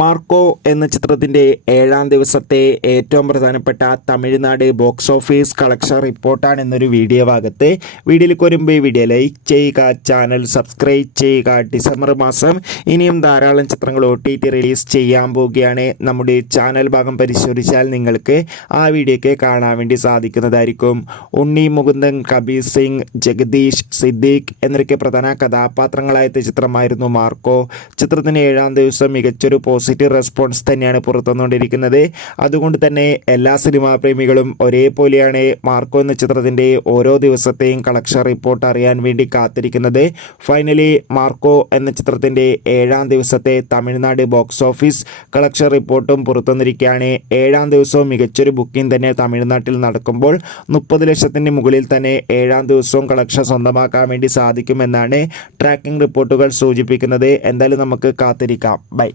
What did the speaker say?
Marco എന്ന ചിത്രത്തിന്റെ ഏഴാം ദിവസത്തെ ഏറ്റവും പ്രധാനപ്പെട്ട തമിഴ്നാട് ബോക്സ് ഓഫീസ് കളക്ഷൻ റിപ്പോർട്ടാണ് എന്നൊരു വീഡിയോ ഭാഗത്ത്. വീഡിയോയിൽ വരുമ്പോൾ ഈ വീഡിയോ ലൈക്ക് ചെയ്യുക ചാനൽ സബ്സ്ക്രൈബ് ചെയ്യുക. ഡിസംബർ മാസം ഇനിയും ധാരാളം ചിത്രങ്ങൾ ഒ ടി ടി റിലീസ് ചെയ്യാൻ പോവുകയാണ്. നമ്മുടെ ചാനൽ ഭാഗം പരിശോധിച്ചാൽ നിങ്ങൾക്ക് ആ വീഡിയോയ്ക്ക് കാണാൻ വേണ്ടി സാധിക്കുന്നതായിരിക്കും. ഉണ്ണി മുകുന്ദൻ കബീർ സിംഗ് ജഗദീഷ് സിദ്ദീഖ് എന്നൊക്കെ പ്രധാന കഥാപാത്രങ്ങളായ ചിത്രമായിരുന്നു മാർക്കോ. ചിത്രത്തിന് ഏഴാം ദിവസം മികച്ചൊരു പോസിറ്റീവ് റെസ്പോൺസ് തന്നെയാണ് പുറത്തുവന്നുകൊണ്ടിരിക്കുന്നത്. അതുകൊണ്ട് തന്നെ എല്ലാ സിനിമാ പ്രേമികളും ഒരേപോലെയാണ് മാർക്കോ എന്ന ചിത്രത്തിന്റെ ഓരോ ദിവസത്തെയും കളക്ഷൻ റിപ്പോർട്ട് അറിയാൻ വേണ്ടി കാത്തിരിക്കുന്നത്. ഫൈനലി മാർക്കോ എന്ന ചിത്രത്തിന്റെ ഏഴാം ദിവസത്തെ തമിഴ്നാട് ബോക്സ് ഓഫീസ് കളക്ഷൻ റിപ്പോർട്ടും പുറത്തുവന്നിരിക്കുകയാണ്. ഏഴാം ദിവസവും മികച്ചൊരു ബുക്കിംഗ് തന്നെ തമിഴ്നാട്ടിൽ നടക്കുമ്പോൾ മുപ്പത് ലക്ഷത്തിന്റെ മുകളിൽ തന്നെ ഏഴാം ദിവസവും കളക്ഷൻ സ്വന്തമാക്കാൻ വേണ്ടി സാധിക്കുമെന്നാണ് ട്രാക്കിംഗ് റിപ്പോർട്ടുകൾ സൂചിപ്പിക്കുന്നത്. എന്തായാലും നമുക്ക് കാത്തിരിക്കാം. ബൈ.